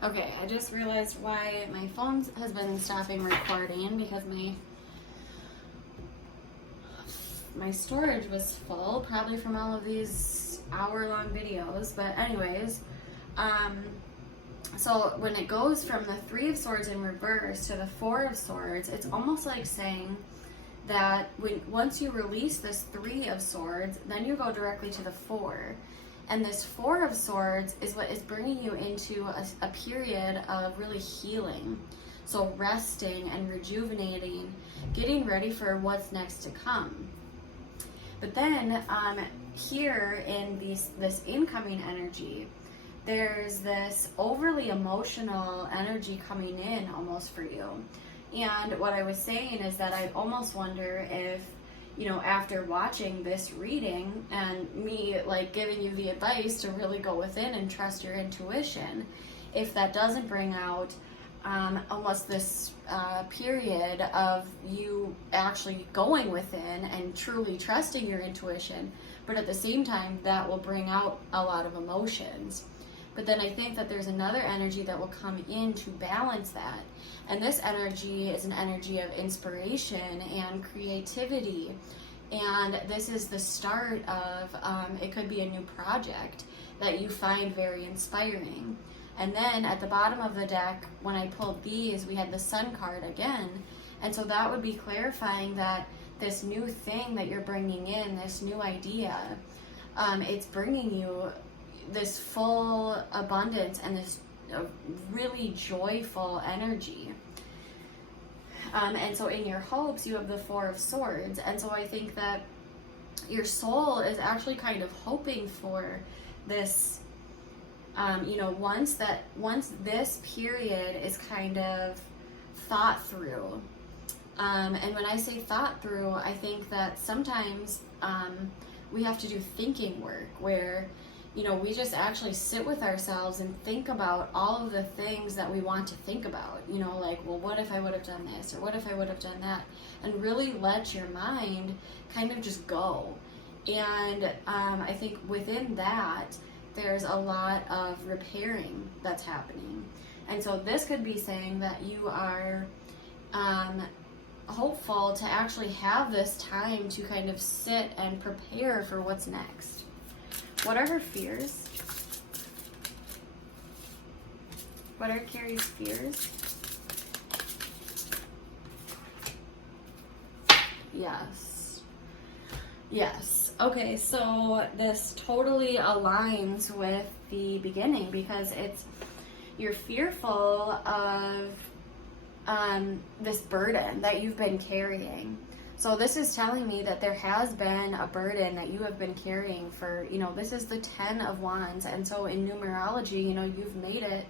Okay, I just realized why my phone has been stopping recording because my storage was full, probably from all of these hour-long videos. But anyways, um, so when it goes from the Three of Swords in reverse to the Four of Swords, it's almost like saying that once you release this Three of Swords, then you go directly to the Four. And this Four of Swords is what is bringing you into a period of really healing. So resting and rejuvenating, getting ready for what's next to come. But then here in this incoming energy, there's this overly emotional energy coming in almost for you. And what I was saying is that I almost wonder if, after watching this reading and me like giving you the advice to really go within and trust your intuition, if that doesn't bring out almost this period of you actually going within and truly trusting your intuition, but at the same time that will bring out a lot of emotions. But then I think that there's another energy that will come in to balance that. And this energy is an energy of inspiration and creativity. And this is the start of, it could be a new project that you find very inspiring. And then at the bottom of the deck, when I pulled these, we had the Sun card again. And so that would be clarifying that this new thing that you're bringing in, this new idea, it's bringing you this full abundance and this really joyful energy. And so in your hopes, you have the Four of Swords. And so I think that your soul is actually kind of hoping for this, once this period is kind of thought through. And when I say thought through, I think that sometimes we have to do thinking work where we just actually sit with ourselves and think about all of the things that we want to think about, like, well, what if I would have done this, or what if I would have done that, and really let your mind kind of just go. And I think within that, there's a lot of repairing that's happening. And so this could be saying that you are hopeful to actually have this time to kind of sit and prepare for what's next. What are her fears? What are Carrie's fears? Yes. Yes. Okay, so this totally aligns with the beginning because you're fearful of this burden that you've been carrying. So this is telling me that there has been a burden that you have been carrying for, this is the 10 of Wands. And so in numerology, you've made it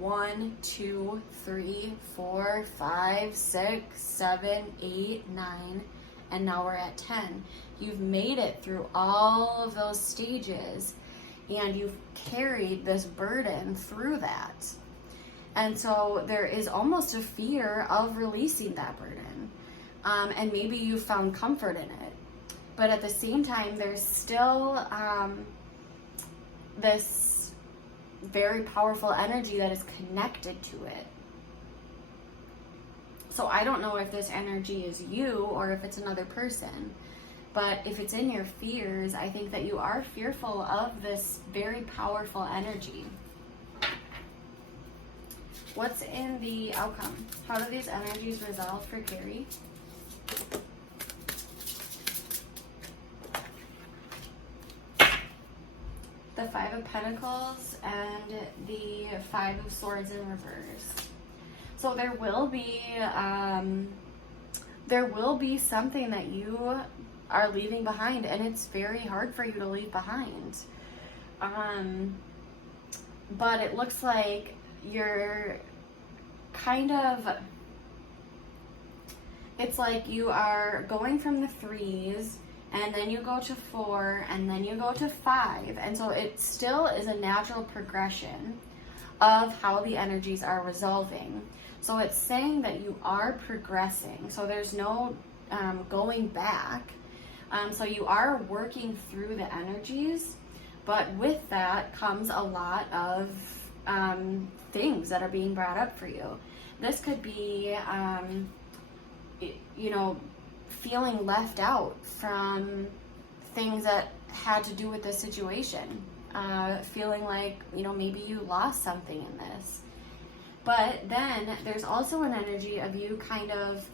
1, 2, 3, 4, 5, 6, 7, 8, 9, and now we're at 10. You've made it through all of those stages and you've carried this burden through that. And so there is almost a fear of releasing that burden. And maybe you found comfort in it. But at the same time, there's still this very powerful energy that is connected to it. So I don't know if this energy is you or if it's another person. But if it's in your fears, I think that you are fearful of this very powerful energy. What's in the outcome? How do these energies resolve for Carrie? The Five of Pentacles and the Five of Swords in reverse. So there will be something that you are leaving behind, and it's very hard for you to leave behind. But it looks like you're kind of, it's like you are going from the 3s, and then you go to 4, and then you go to 5. And so it still is a natural progression of how the energies are resolving. So it's saying that you are progressing. So there's no going back. So you are working through the energies, but with that comes a lot of things things that are being brought up for you. This could be, you know, feeling left out from things that had to do with this situation. Feeling like, you know, maybe you lost something in this. But then there's also an energy of you kind of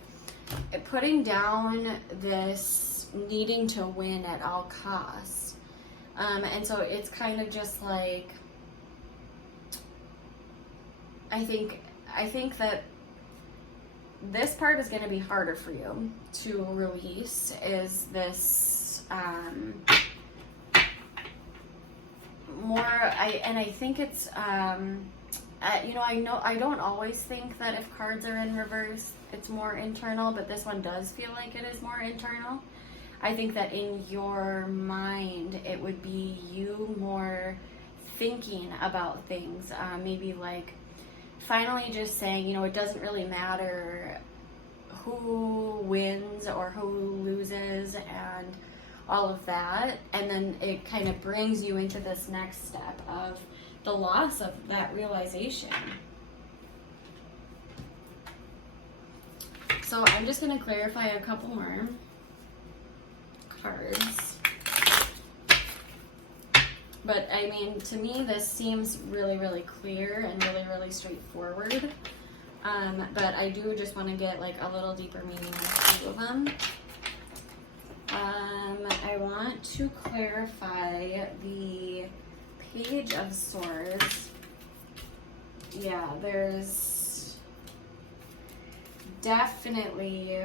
putting down this needing to win at all costs. And so it's kind of just like, I think that this part is going to be harder for you to release, is this I think it's you know, I don't always think that if cards are in reverse it's more internal, but this one does feel like it is more internal. I think that in your mind it would be you more thinking about things, maybe like finally just saying, you know, it doesn't really matter who wins or who loses and all of that. And then it kind of brings you into this next step of the loss of that realization. So I'm just going to clarify a couple more cards. But I mean, to me, this seems really, really clear and really, really straightforward. But I do just want to get like a little deeper meaning on a few of them. I want to clarify the Page of Swords. Yeah, there's definitely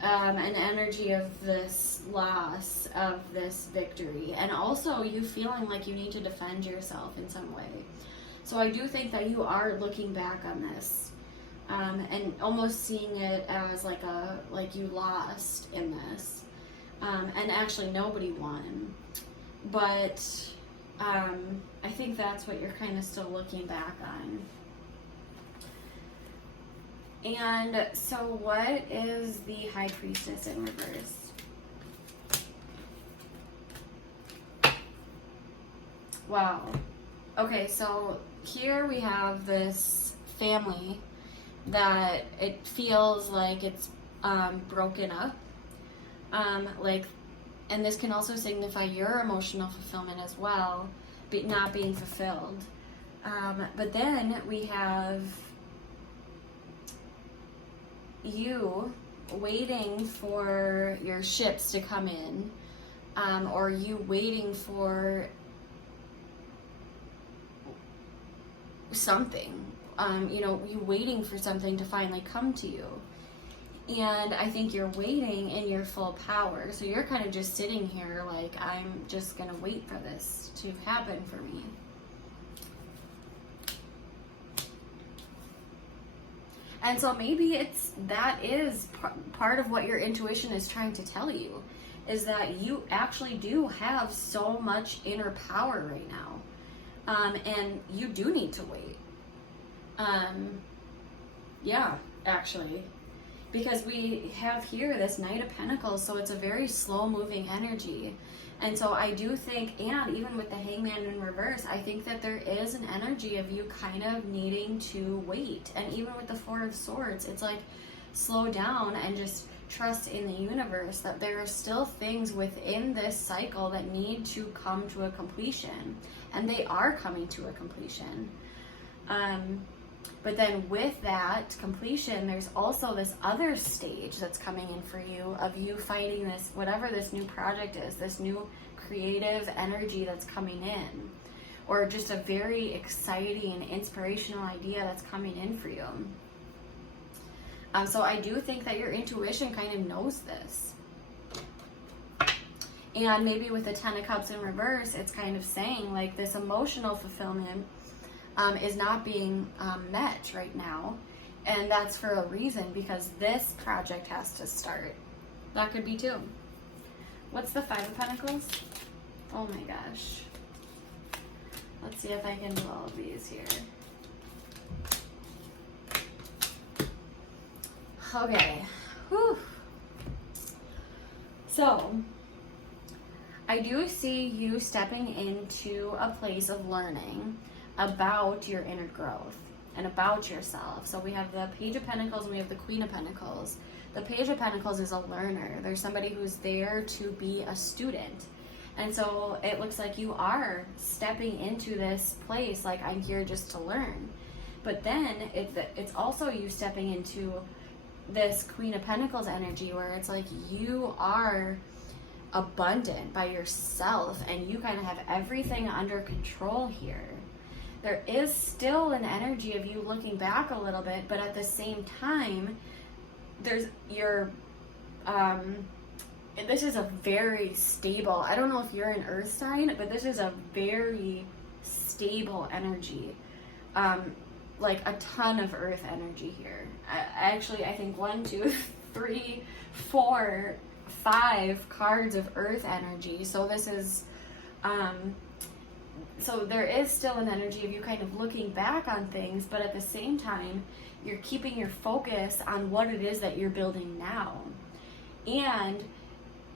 an energy of this loss, of this victory, and also you feeling like you need to defend yourself in some way. So I do think that you are looking back on this and almost seeing it as like you lost in this, and actually nobody won, but I think that's what you're kind of still looking back on. And so what is the High Priestess in reverse? Wow. Okay, so here we have this family that it feels like it's broken up. And this can also signify your emotional fulfillment as well, but not being fulfilled. But then we have you waiting for your ships to come in, or you waiting for something, you know, you waiting for something to finally come to you. And I think you're waiting in your full power. So you're kind of just sitting here like, I'm just going to wait for this to happen for me. And so maybe that is part of what your intuition is trying to tell you, is that you actually do have so much inner power right now. And you do need to wait. Yeah, actually. Because we have here this Knight of Pentacles, so it's a very slow moving energy. And so I do think, and even with the Hangman in reverse, I think that there is an energy of you kind of needing to wait. And even with the Four of Swords, it's like slow down and just trust in the universe that there are still things within this cycle that need to come to a completion. And they are coming to a completion. But then with that completion, there's also this other stage that's coming in for you of you finding this, whatever this new project is, this new creative energy that's coming in, or just a very exciting, inspirational idea that's coming in for you. So I do think that your intuition kind of knows this. And maybe with the Ten of Cups in reverse, it's kind of saying like this emotional fulfillment is not being met right now, and that's for a reason, because this project has to start. That could be too. What's the Five of Pentacles? Oh my gosh. Let's see if I can do all of these here. Okay. Whew. So I do see you stepping into a place of learning about your inner growth. and about yourself. So we have the Page of Pentacles and we have the Queen of Pentacles. The Page of Pentacles is a learner. There's somebody who's there to be a student. And so it looks like you are stepping into this place like, I'm here just to learn. But then it's also you stepping into this Queen of Pentacles energy where it's like you are abundant by yourself and you kind of have everything under control here. There is still an energy of you looking back a little bit, but at the same time, there's your this is a very stable, I don't know if you're an earth sign, but this is a very stable energy. Like a ton of earth energy here. I think 1, 2, 3, 4, 5 cards of earth energy. So this is, so there is still an energy of you kind of looking back on things, but at the same time, you're keeping your focus on what it is that you're building now. And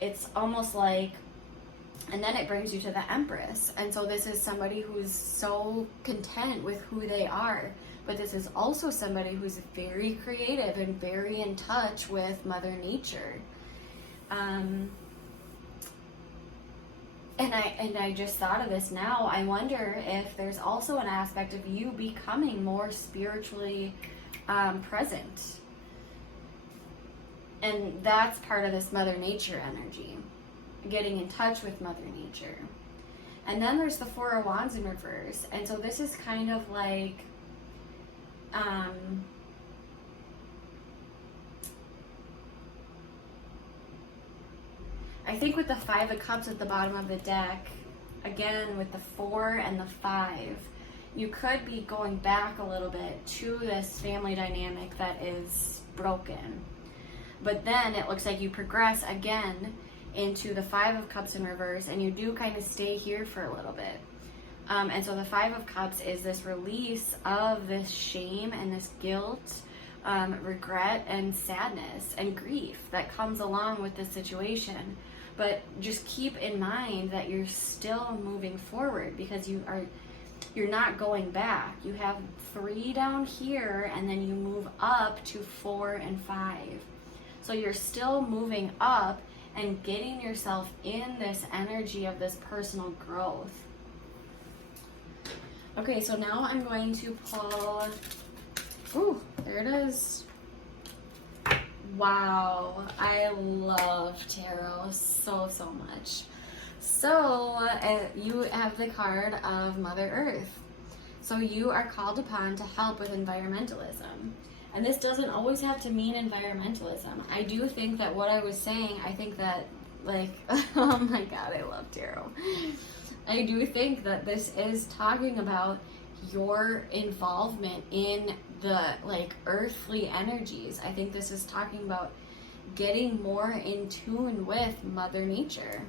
it's almost like, and then it brings you to the Empress. And so this is somebody who's so content with who they are. But this is also somebody who's very creative and very in touch with Mother Nature. And I just thought of this now. I wonder if there's also an aspect of you becoming more spiritually present. And that's part of this Mother Nature energy. Getting in touch with Mother Nature. And then there's the Four of Wands in reverse. And so this is kind of like, I think with the Five of Cups at the bottom of the deck, again with the 4 and the 5, you could be going back a little bit to this family dynamic that is broken. But then it looks like you progress again into the 5 of Cups in reverse, and you do kind of stay here for a little bit. And so the 5 of Cups is this release of this shame and this guilt, regret and sadness and grief that comes along with this situation. But just keep in mind that you're still moving forward because you're not going back. You have 3 down here and then you move up to 4 and 5. So you're still moving up and getting yourself in this energy of this personal growth. Okay, so now I'm going to pull, ooh, there it is. Wow, I love tarot so much. So you have the card of Mother Earth. So you are called upon to help with environmentalism. And this doesn't always have to mean environmentalism. I do think that what I was saying, I think that, like, oh my God, I love tarot. I do think that this is talking about your involvement in the, like, earthly energies. I think this is talking about getting more in tune with Mother Nature.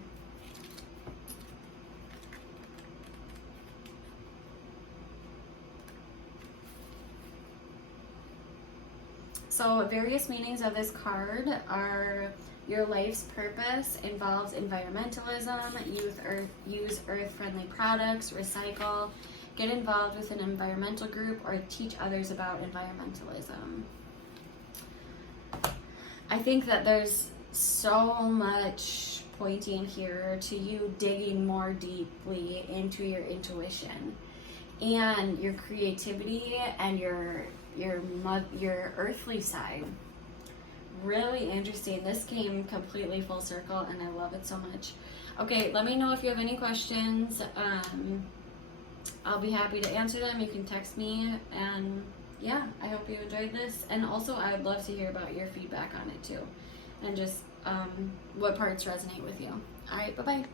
So various meanings of this card are: your life's purpose involves environmentalism, use earth-friendly products, recycle, get involved with an environmental group, or teach others about environmentalism. I think that there's so much pointing here to you digging more deeply into your intuition and your creativity and your earthly side. Really interesting. This came completely full circle and I love it so much. Okay, let me know if you have any questions. I'll be happy to answer them. You can text me, and yeah, I hope you enjoyed this. And also I would love to hear about your feedback on it too, and just what parts resonate with you. All right, bye-bye.